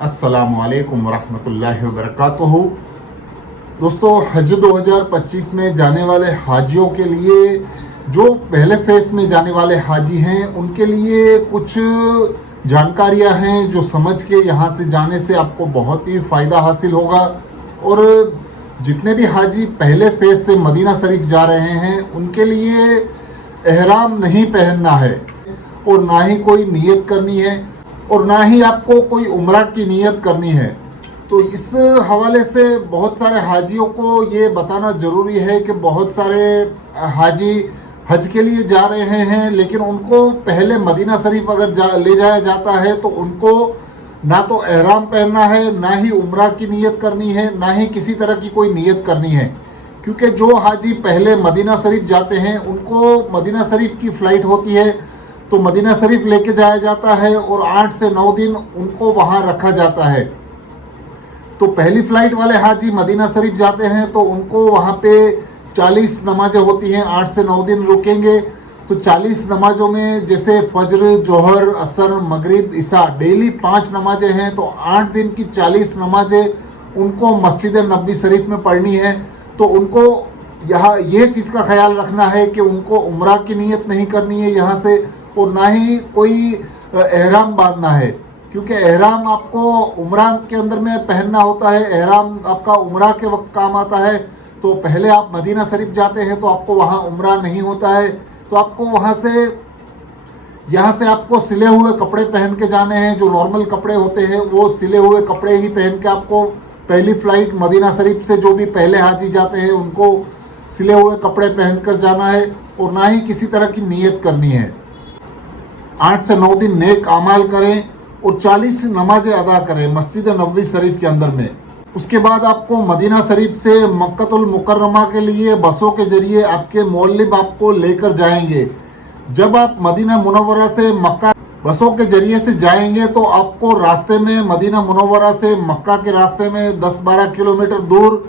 अस्सलामुअलैकुम वरहमतुल्लाहि वबरकातुहू। दोस्तों, हज 2025 में जाने वाले हाजियों के लिए, जो पहले फेस में जाने वाले हाजी हैं, उनके लिए कुछ जानकारियां हैं जो समझ के यहाँ से जाने से आपको बहुत ही फ़ायदा हासिल होगा। और जितने भी हाजी पहले फेस से मदीना शरीफ जा रहे हैं, उनके लिए एहराम नहीं पहनना है और ना ही कोई नियत करनी है और ना ही आपको कोई उम्रा की नियत करनी है। तो इस हवाले से बहुत सारे हाजियों को ये बताना ज़रूरी है कि बहुत सारे हाजी हज के लिए जा रहे हैं, लेकिन उनको पहले मदीना शरीफ अगर ले जाया जाता है तो उनको ना तो एहराम पहनना है, ना ही उम्रा की नियत करनी है, ना ही किसी तरह की कोई नियत करनी है। क्योंकि जो हाजी पहले मदीना शरीफ जाते हैं, उनको मदीना शरीफ की फ़्लाइट होती है, तो मदीना शरीफ लेके जाया जाता है और 8 से 9 दिन उनको वहाँ रखा जाता है। तो पहली फ़्लाइट वाले हाजी मदीना शरीफ जाते हैं तो उनको वहाँ पे 40 नमाज़ें होती हैं, 8 से 9 दिन रुकेंगे। तो 40 नमाज़ों में जैसे फज्र, जोहर, असर, मगरिब, इशा डेली 5 नमाज़ें हैं, तो 8 दिन की 40 नमाज़ें उनको मस्जिद नबी शरीफ में पढ़नी है। तो उनको यहाँ ये चीज़ का ख्याल रखना है कि उनको उम्रा की नियत नहीं करनी है यहाँ से, और ना ही कोई एहराम बांधना है, क्योंकि एहराम आपको उम्रा के अंदर में पहनना होता है। एहराम आपका उम्रा के वक्त काम आता है। तो पहले आप मदीना शरीफ जाते हैं तो आपको वहाँ उम्रा नहीं होता है, तो आपको यहाँ से आपको सिले हुए कपड़े पहन के जाने हैं। जो नॉर्मल कपड़े होते हैं वो सिले हुए कपड़े ही पहन के आपको पहली फ़्लाइट मदीना शरीफ से, जो भी पहले हाजी जाते हैं, उनको सिले हुए कपड़े पहन कर जाना है और ना ही किसी तरह की नियत करनी है। 8 से 9 दिन नेक अमाल करें और 40 नमाजें अदा करें मस्जिद नबवी शरीफ के अंदर में। उसके बाद आपको मदीना शरीफ से मक्कतुल मुकर्रमा के लिए बसों के ज़रिए आपके मौलिब आपको लेकर जाएंगे। जब आप मदीना मुनव्वरा से मक्का बसों के ज़रिए से जाएंगे तो आपको रास्ते में मदीना मुनव्वरा से मक्का के रास्ते में 10-12 किलोमीटर दूर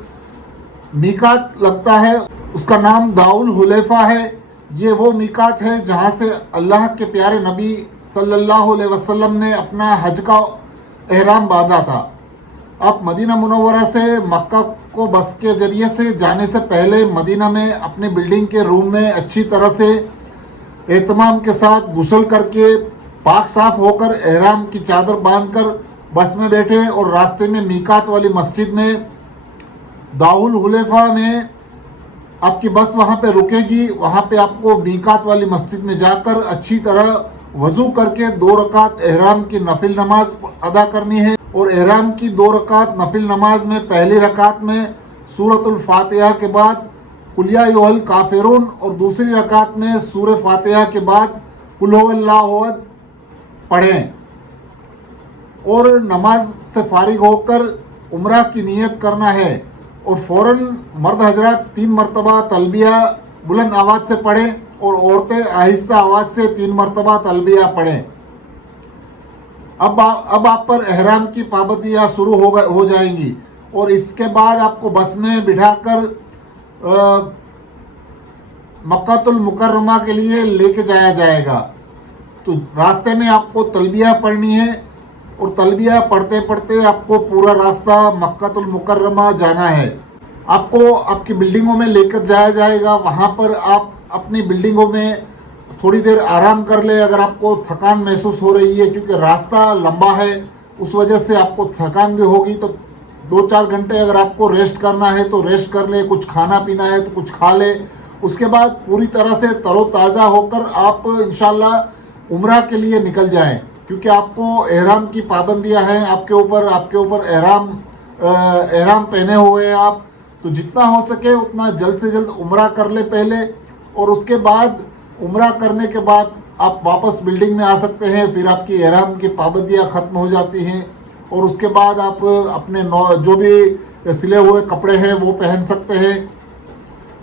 मीकात लगता है। उसका नाम दाउल हुलैफा है। ये वो मीकात है जहाँ से अल्लाह के प्यारे नबी सल्लल्लाहु अलैहि वसल्लम ने अपना हज का एहराम बांधा था। आप मदीना मुनव्वरा से मक्का को बस के ज़रिए से जाने से पहले मदीना में अपने बिल्डिंग के रूम में अच्छी तरह से एहतमाम के साथ गुस्ल करके पाक साफ होकर एहराम की चादर बांधकर बस में बैठे और रास्ते में मीकात वाली मस्जिद में दाउल हुलैफा में आपकी बस वहाँ पे रुकेगी। वहाँ पे आपको मीकात वाली मस्जिद में जाकर अच्छी तरह वज़ू करके 2 रकात एहराम की नफिल नमाज अदा करनी है। और एहराम की 2 रकात नफिल नमाज में पहली रकात में सूरतुल फातिहा के बाद कुल या अय्युहल काफिरून और दूसरी रकात में सूरह फातिहा के बाद कुल हुवल्लाहु अहद पढ़ें। और नमाज से फारिग होकर उम्रा की नियत करना है और फ़ौरन मर्द हजरात 3 मरतबा तलबिया बुलंद आवाज़ से पढ़ें और औरतें आहिस्ता आवाज़ से 3 मरतबा तलबिया पढ़ें। अब आप पर एहराम की पाबंदियाँ शुरू हो जाएंगी और इसके बाद आपको बस में बिठाकर मक्कातुल मुकर्रमा के लिए लेके जाया जाएगा। तो रास्ते में आपको तलबिया पढ़नी है और तलबिया पढ़ते पढ़ते आपको पूरा रास्ता मक्कातुल मुकर्रमा जाना है। आपको आपकी बिल्डिंगों में लेकर जाया जाएगा। वहाँ पर आप अपनी बिल्डिंगों में थोड़ी देर आराम कर ले अगर आपको थकान महसूस हो रही है, क्योंकि रास्ता लंबा है, उस वजह से आपको थकान भी होगी। तो 2-4 घंटे अगर आपको रेस्ट करना है तो रेस्ट कर ले, कुछ खाना पीना है तो कुछ खा ले। उसके बाद पूरी तरह से तरोताज़ा होकर आप इंशाल्लाह उम्रा के लिए निकल जाएं, क्योंकि आपको एहराम की पाबंदियां हैं आपके ऊपर एहराम पहने हुए हैं आप। तो जितना हो सके उतना जल्द से जल्द उम्रा कर ले पहले, और उसके बाद उम्रा करने के बाद आप वापस बिल्डिंग में आ सकते हैं। फिर आपकी एहराम की पाबंदियां ख़त्म हो जाती हैं और उसके बाद आप अपने जो भी सिले हुए कपड़े हैं वो पहन सकते हैं।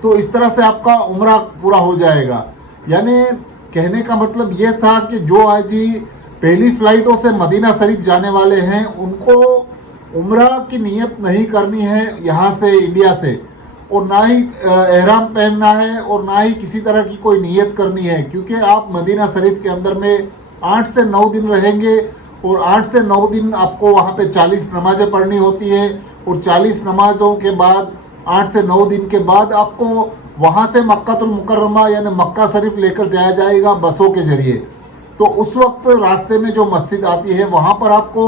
तो इस तरह से आपका उम्रा पूरा हो जाएगा। यानी कहने का मतलब ये था कि जो हाजी पहली फ़्लाइटों से मदीना शरीफ जाने वाले हैं, उनको उम्रा की नियत नहीं करनी है यहाँ से, इंडिया से, और ना ही एहराम पहनना है और ना ही किसी तरह की कोई नियत करनी है, क्योंकि आप मदीना शरीफ के अंदर में 8 से 9 दिन रहेंगे और 8 से 9 दिन आपको वहाँ पे 40 नमाज़ें पढ़नी होती है और 40 नमाज़ों के बाद 8 से 9 दिन के बाद आपको वहाँ से मक्कातुल मुकर्रमा यानी मक्का शरीफ लेकर जाया जाएगा बसों के ज़रिए। तो उस वक्त रास्ते में जो मस्जिद आती है वहाँ पर आपको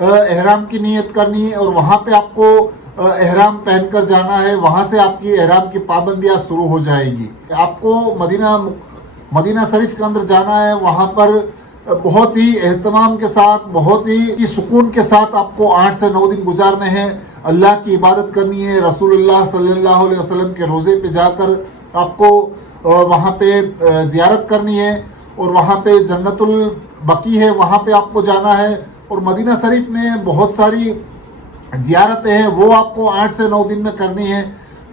एहराम की नियत करनी है और वहाँ पे आपको एहराम पहनकर जाना है। वहाँ से आपकी एहराम की पाबंदियाँ शुरू हो जाएगी। आपको मदीना शरीफ के अंदर जाना है। वहाँ पर बहुत ही एहतमाम के साथ, बहुत ही सुकून के साथ आपको 8 से 9 दिन गुजारने हैं। अल्लाह की इबादत करनी है। रसूलुल्लाह सल्लल्लाहु अलैहि वसल्लम के रोज़े पे जाकर आपको वहाँ पे ज़ियारत करनी है और वहाँ पे जन्नतुल बकी है, वहाँ पे आपको जाना है। और मदीना शरीफ में बहुत सारी ज़ियारतें हैं, वो आपको 8 से 9 दिन में करनी है।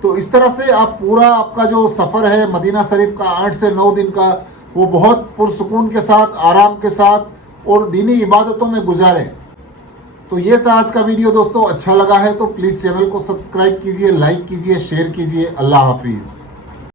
तो इस तरह से आप पूरा आपका जो सफ़र है मदीना शरीफ का 8 से 9 दिन का, वो बहुत पुरसुकून के साथ, आराम के साथ और दीनी इबादतों में गुजारें। तो ये था आज का वीडियो दोस्तों। अच्छा लगा है तो प्लीज़ चैनल को सब्सक्राइब कीजिए, लाइक कीजिए, शेयर कीजिए। अल्लाह हाफिज़।